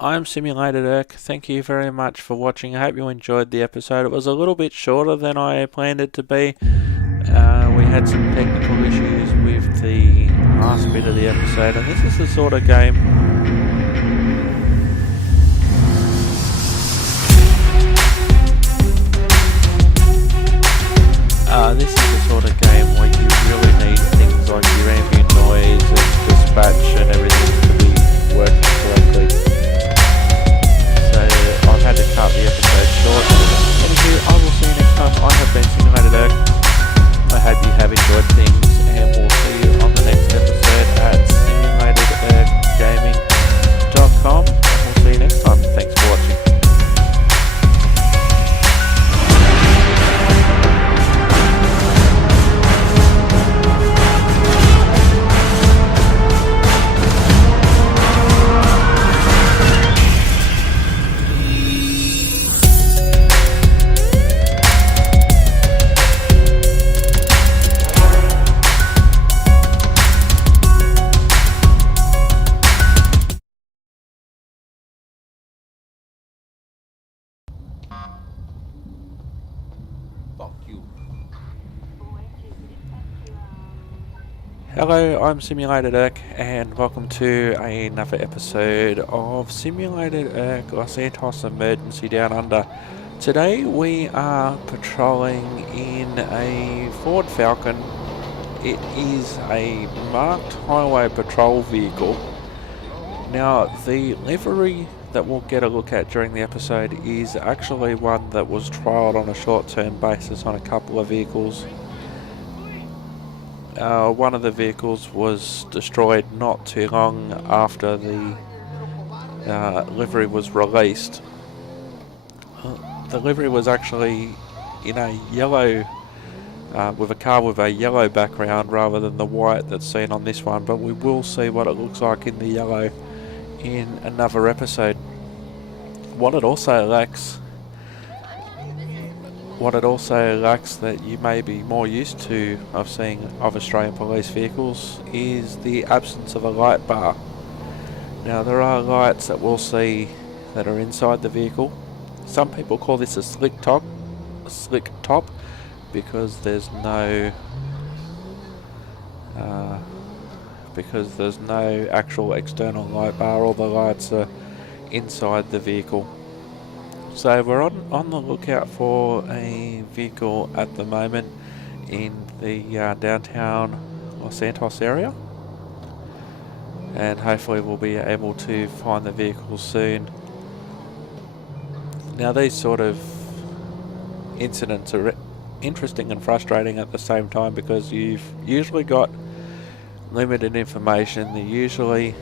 I'm Simulated Irk. Thank you very much for watching. I hope you enjoyed the episode. It was a little bit shorter than I planned it to be. We had some technical issues with the last bit of the episode, and this is the sort of game where you really need things like your ambient noise and dispatch and everything to be working correctly. So I've had to cut the episode short. Anywho, I will see you next time. I have been Simulated Irk. I hope you have enjoyed things, and we'll see you on the next episode at simulatedgaming.com. And we'll see you next time. Thanks for watching. Hello, I'm Simulated Irk, and welcome to another episode of Simulated Irk Los Santos Emergency Down Under. Today we are patrolling in a Ford Falcon. It is a marked highway patrol vehicle. Now, the livery that we'll get a look at during the episode is actually one that was trialled on a short-term basis on a couple of vehicles. One of the vehicles was destroyed not too long after the livery was released. The livery was actually in a yellow, with a car with a yellow background rather than the white that's seen on this one, but we will see what it looks like in the yellow in another episode. What it also lacks that you may be more used to of seeing of Australian police vehicles is the absence of a light bar. Now, there are lights that we'll see that are inside the vehicle. Some people call this a slick top because there's no actual external light bar. All the lights are inside the vehicle. So we're on the lookout for a vehicle at the moment in the downtown Los Santos area, and hopefully we'll be able to find the vehicle soon. Now, these sort of incidents are interesting and frustrating at the same time because you've usually got limited information. They're usually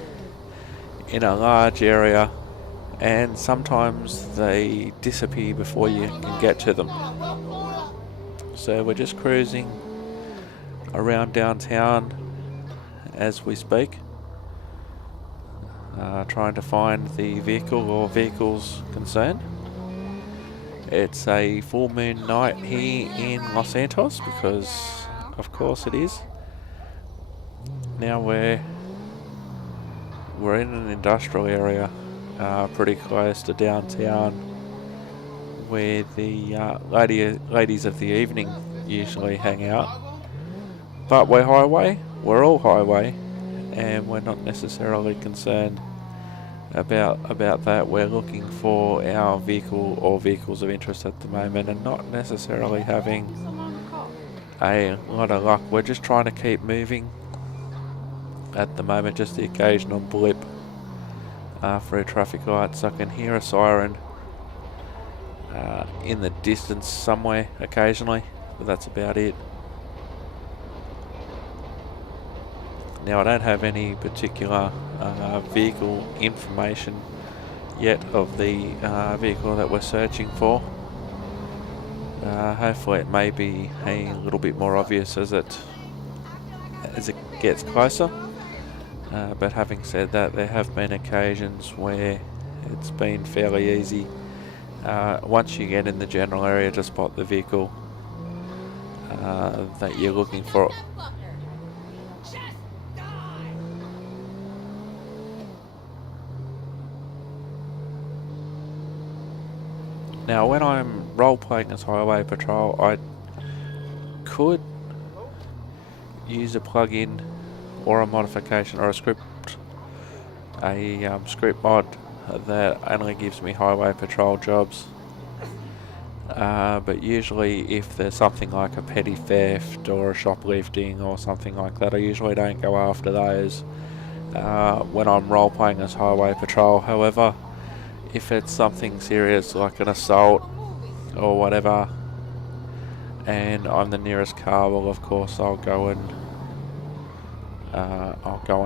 in a large area, and sometimes they disappear before you can get to them. So we're just cruising around downtown as we speak, trying to find the vehicle or vehicles concerned. It's a full moon night here in Los Santos because of course it is. Now we're in an industrial area, pretty close to downtown, where the ladies of the evening usually hang out. But we're all highway, and we're not necessarily concerned about that. We're looking for our vehicle or vehicles of interest at the moment, and not necessarily having a lot of luck. We're just trying to keep moving at the moment, just the occasional blip for a traffic lights. I can hear a siren in the distance somewhere occasionally, but that's about it. Now, I don't have any particular vehicle information yet of the vehicle that we're searching for. Hopefully it may be a little bit more obvious as it gets closer. But having said that, there have been occasions where it's been fairly easy once you get in the general area to spot the vehicle that you're looking for. Now when I'm role playing as highway patrol, I could use a plugin or a modification or a script mod that only gives me highway patrol jobs. But usually if there's something like a petty theft or a shoplifting or something like that, I usually don't go after those when I'm role playing as highway patrol. However, if it's something serious like an assault or whatever and I'm the nearest car, well of course I'll go and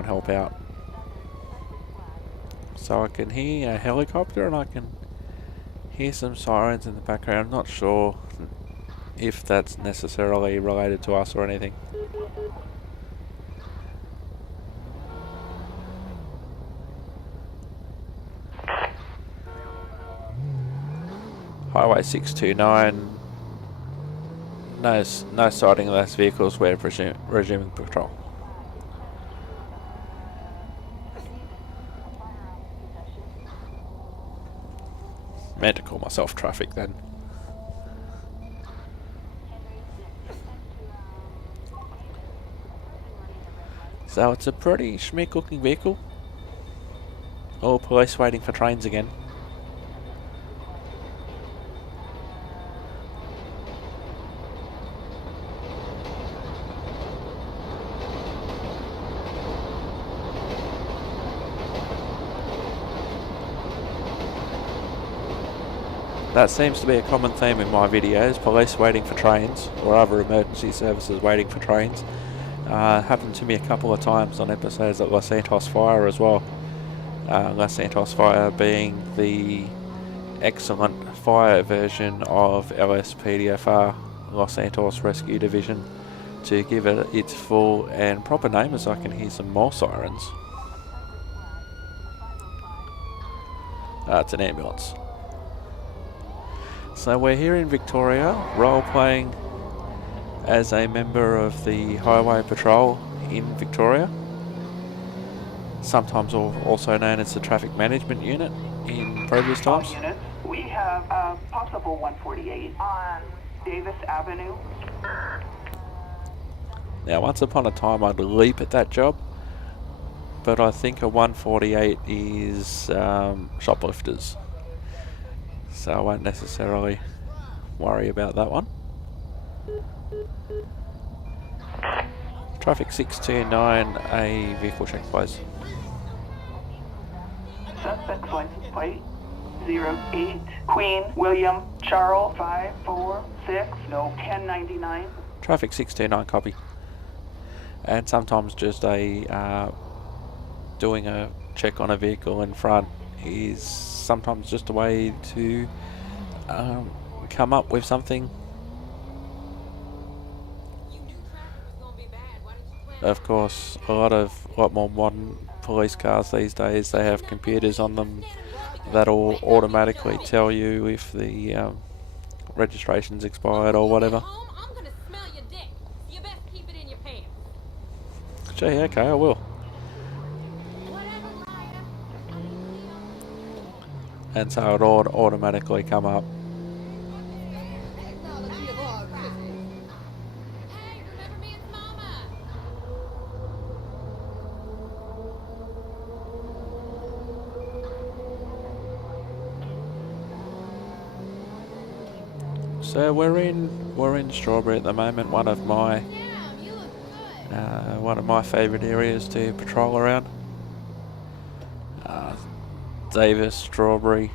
help out. So I can hear a helicopter and I can hear some sirens in the background. I'm not sure if that's necessarily related to us or anything. Highway 629. No sighting of those vehicles. We're resuming patrol. Meant to call myself traffic then. So it's a pretty schmick looking vehicle. All police waiting for trains again. That seems to be a common theme in my videos, police waiting for trains or other emergency services waiting for trains. Happened to me a couple of times on episodes at Los Santos Fire as well. Los Santos Fire being the excellent fire version of LSPDFR, Los Santos Rescue Division, to give it its full and proper name, as I can hear some more sirens. It's an ambulance. So we're here in Victoria, role playing as a member of the Highway Patrol in Victoria, sometimes also known as the Traffic Management Unit in previous times. Units, we have a possible 148 on Davis Avenue. Now once upon a time I'd leap at that job, but I think a 148 is shoplifters. So I won't necessarily worry about that one. Traffic 629, a vehicle check please. Suspect's license plate 08 Queen William Charles 546, no 1099. Traffic 629, copy. And sometimes just a doing a check on a vehicle in front is sometimes just a way to come up with something. Of course, a lot more modern police cars these days, they have computers on them that'll automatically tell you if the registration's expired or whatever. Gee, okay, I will. And so it would automatically come up. So we're in Strawberry at the moment, one of my favourite areas to patrol around. Davis, Strawberry,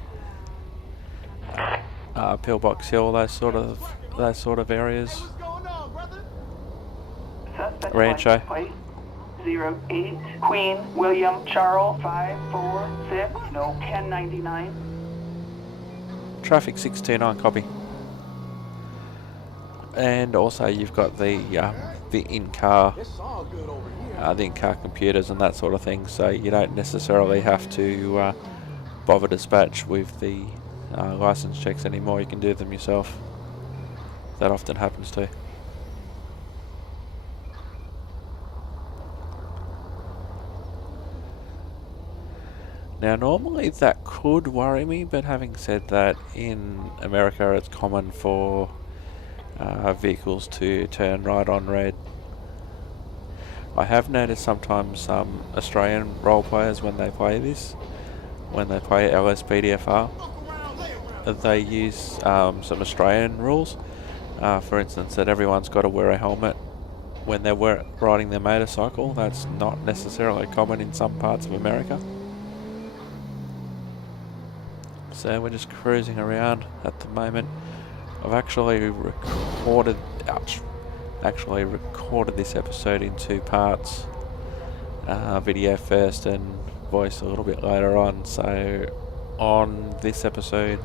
Pillbox Hill, those sort of areas. Rancho. 08 Queen William Charles 546, no 1099. Traffic 629, copy. And also you've got the in-car computers and that sort of thing, so you don't necessarily have to bother dispatch with the license checks anymore. You can do them yourself. That often happens too. Now normally that could worry me, but having said that, in America it's common for vehicles to turn right on red. I have noticed sometimes some Australian role players, when they play this, when they play LSPDFR, they use some Australian rules. For instance, that everyone's got to wear a helmet when they're riding their motorcycle. That's not necessarily common in some parts of America. So we're just cruising around at the moment. I've actually recorded this episode in 2 parts. Video first and voice a little bit later on. So on this episode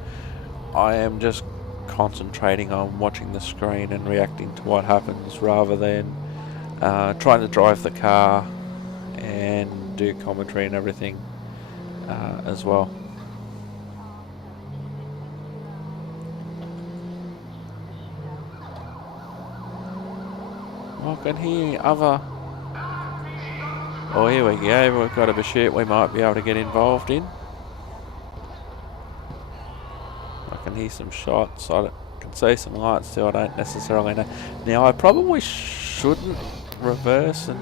I am just concentrating on watching the screen and reacting to what happens, rather than trying to drive the car and do commentary and everything as well. I can hear other... Oh, here we go. We've got a pursuit we might be able to get involved in. I can hear some shots. I can see some lights too. I don't necessarily know. Now, I probably shouldn't reverse and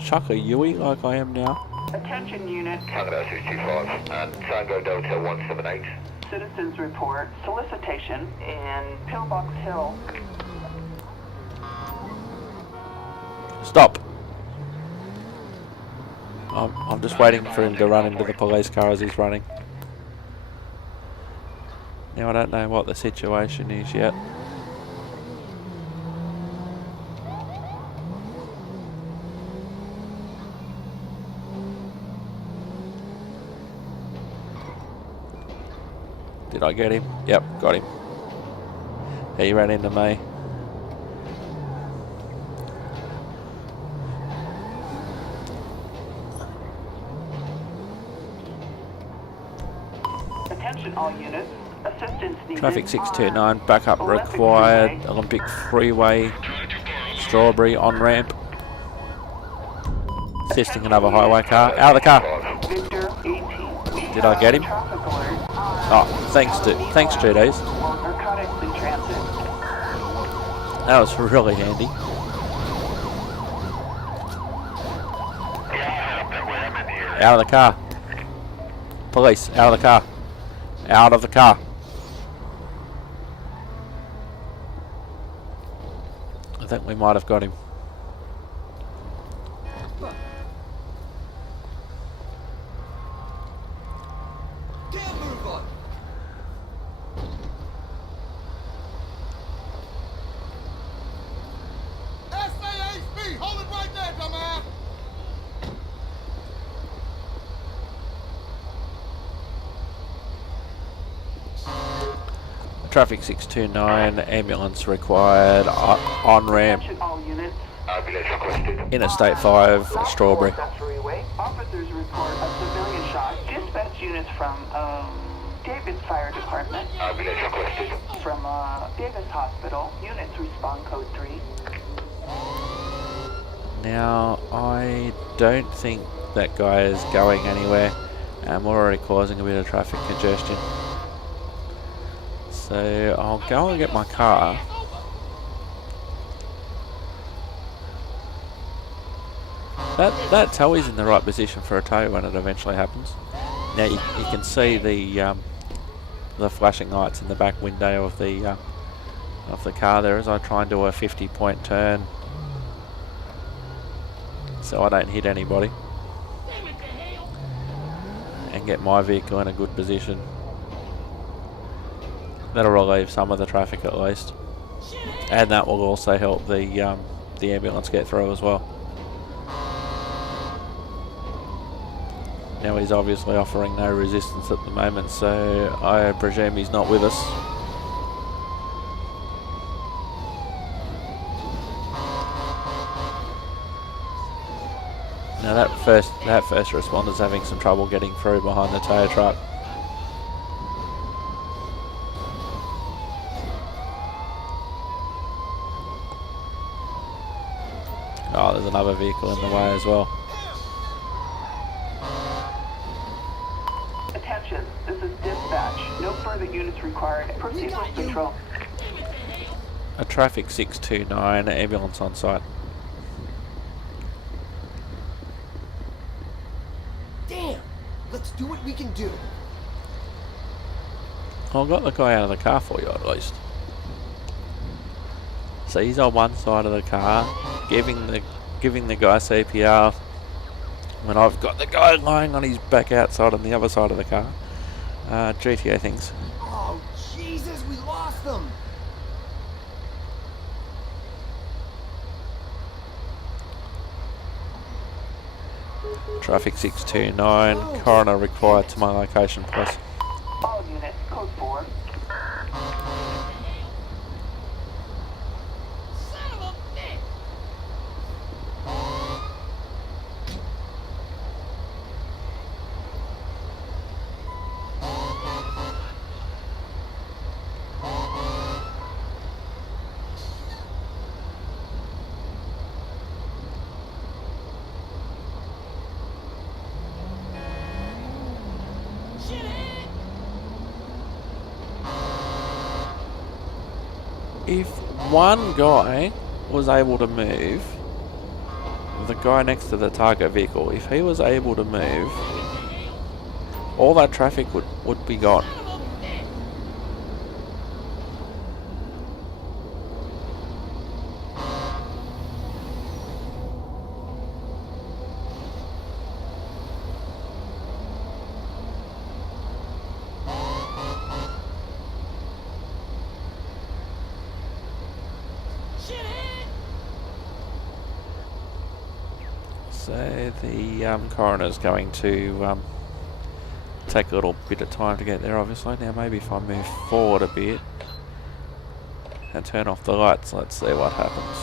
chuck a Yui like I am now. Attention unit. Tango 625 and Tango Delta 178. Citizens report solicitation in Pillbox Hill. Stop. I'm just waiting for him to run into the police car as he's running. Now I don't know what the situation is yet. Did I get him? Yep, got him. He ran into me. Attention all units. Assistance needed. Traffic 629, backup required. Olympic Freeway, Strawberry on ramp. Assisting another highway car. Out of the car. Victor 18. Did I get him? Traffic alert. Oh, thanks, GDs. Narcotics in transit. That was really handy. Out of the car. Police, out of the car. Out of the car. I think we might have got him. Hold it right there, dumbass! Traffic 629, ambulance required, on ramp, Attention all units. Ambulance requested. Interstate 5, Strawberry. Freeway. Officers report a civilian shot. Dispatch units from Davis Fire Department. Ambulance requested. From Davis Hospital. Units respond code 3. Now, I don't think that guy is going anywhere, and we're already causing a bit of traffic congestion. So I'll go and get my car. That tow is in the right position for a tow when it eventually happens. Now you can see the flashing lights in the back window of the car there as I try and do a 50-point turn, so I don't hit anybody and get my vehicle in a good position. That'll relieve some of the traffic at least, and that will also help the ambulance get through as well. Now he's obviously offering no resistance at the moment, so I presume he's not with us. Now that first responder's having some trouble getting through behind the tow truck. Oh, there's another vehicle in the way as well. further units required. Proceed with patrol. A traffic 629, ambulance on site. Damn! Let's do what we can do. I got the guy out of the car for you at least. So he's on one side of the car, giving the guy CPR. When I've got the guy lying on his back outside on the other side of the car. GTA things. Oh, Jesus, we lost them! Traffic 629, coroner required to my location, please. All units, code 4. If one guy was able to move, the guy next to the target vehicle, if he was able to move, all that traffic would be gone. So the coroner's going to take a little bit of time to get there, obviously. Now maybe if I move forward a bit and turn off the lights, let's see what happens.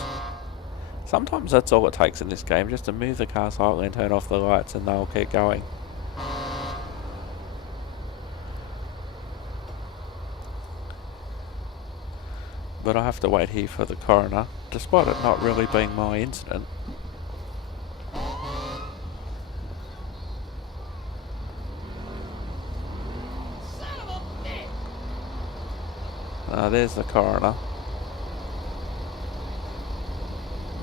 Sometimes that's all it takes in this game, just to move the car slightly and turn off the lights and they'll keep going. But I have to wait here for the coroner, despite it not really being my incident. There's the coroner.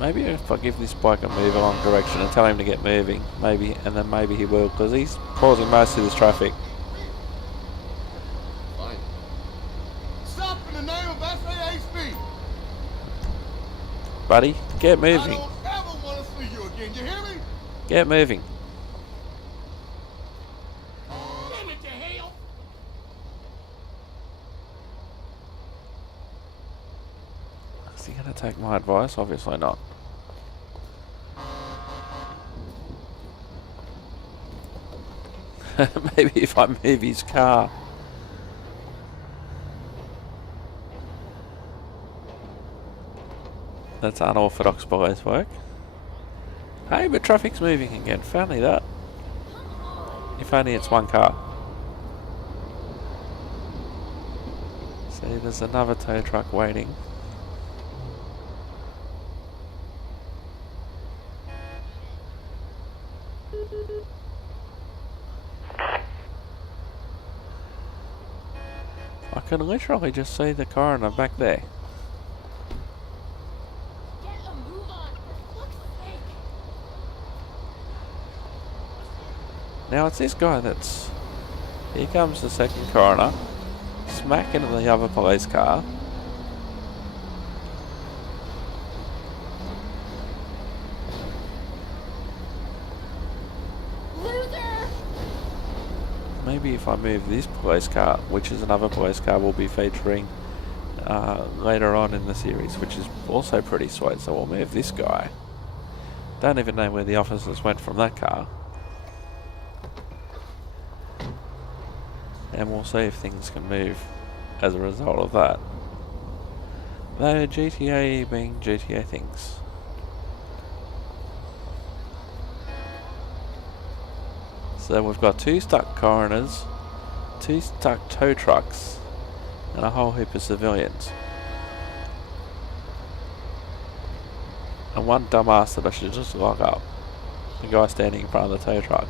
Maybe if I give this bike a move along direction and tell him to get moving, maybe, and then maybe he will, because he's causing most of this traffic. Fine. Stop in the name of SAASP. Buddy, get I moving. don't ever want to see you again. You hear me? Get moving. Damn it to hell. Is he going to take my advice? Obviously not. Maybe if I move his car. That's unorthodox police work. Hey, but traffic's moving again. Funny that. If only it's one car. See, there's another tow truck waiting. I can literally just see the coroner back there. Get a move on, for fuck's sake. Now it's this guy that's... Here comes the second coroner. Smack into the other police car. Loser! Maybe if I move this police car, which is another police car we'll be featuring later on in the series, which is also pretty sweet, so we'll move this guy. Don't even know where the officers went from that car. And we'll see if things can move as a result of that. Though GTA being GTA things. So we've got 2 stuck coroners, 2 stuck tow trucks, and a whole heap of civilians. And one dumbass that I should just lock up. The guy standing in front of the tow truck.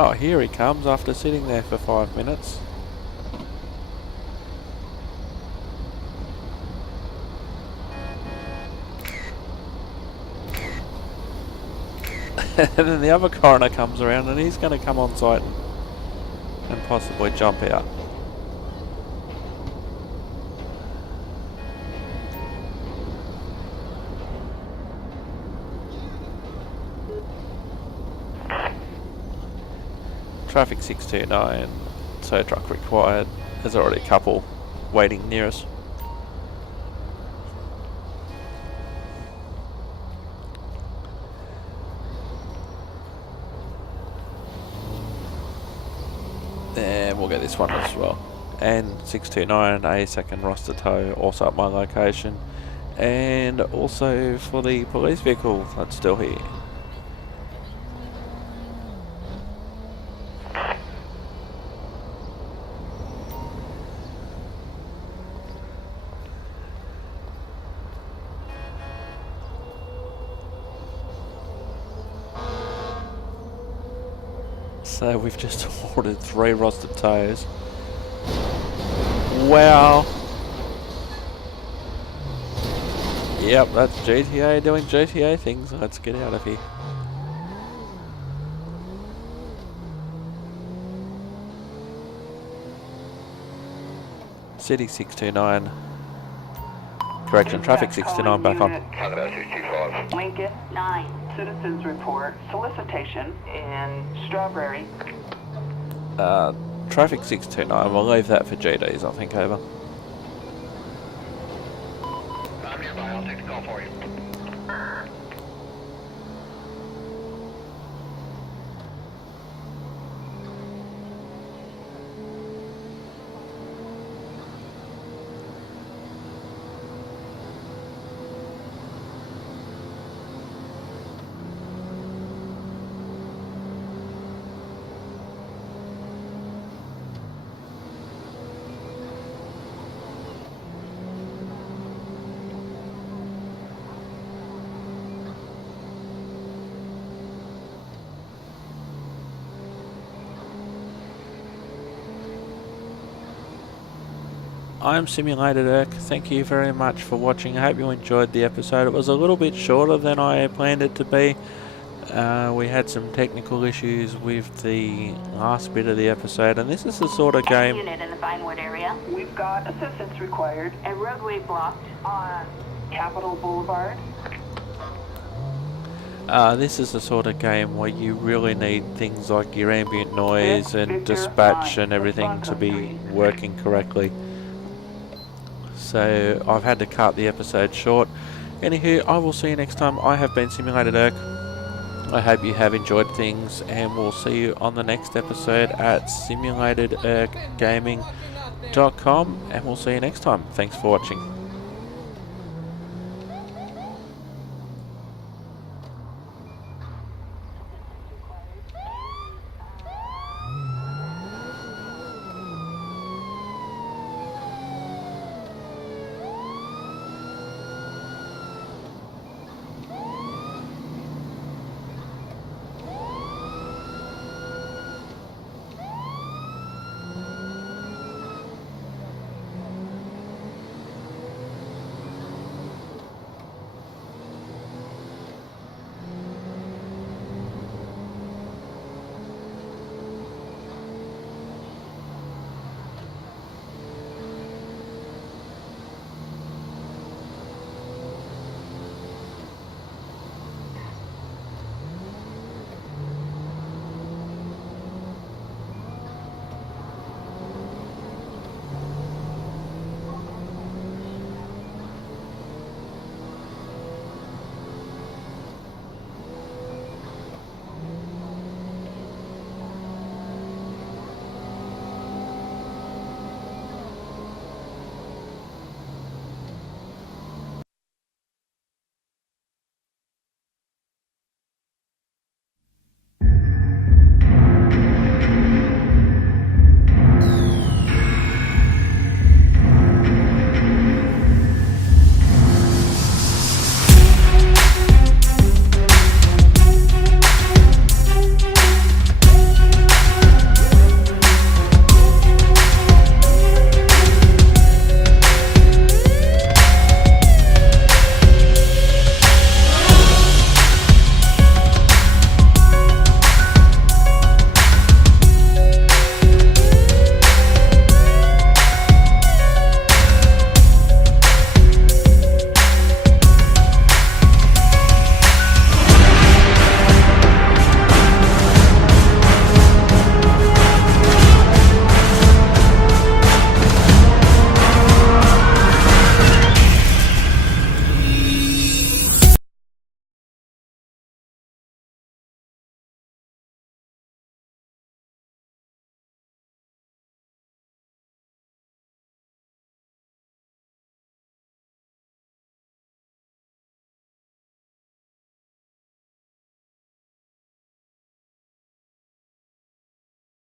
Oh, here he comes after sitting there for 5 minutes. And then the other coroner comes around and he's going to come on site and possibly jump out. Traffic 629, tow truck required. There's already a couple waiting near us. And we'll get this one as well. And 629, a second roster tow, also at my location. And also for the police vehicle that's still here. So we've just ordered 3 rostered tows. Wow. Yep, that's GTA doing GTA things. Let's get out of here. City 629. Correction, traffic 629 back on. Tango 625. Lincoln 9. Citizens report solicitation in Strawberry. Traffic 629, we'll leave that for GDs, I think, over. I'm nearby, I'll take the call for you. I'm Simulated Irk. Thank you very much for watching. I hope you enjoyed the episode. It was a little bit shorter than I planned it to be. We had some technical issues with the last bit of the episode, and this is the sort of game. Unit in the Vinewood area. We've got assistance required. A roadway blocked on Capitol Boulevard. This is the sort of game where you really need things like your ambient noise and dispatch and everything to be working correctly. So I've had to cut the episode short. Anywho, I will see you next time. I have been Simulated Irk. I hope you have enjoyed things, and we'll see you on the next episode at simulatedirkgaming.com, and we'll see you next time. Thanks for watching.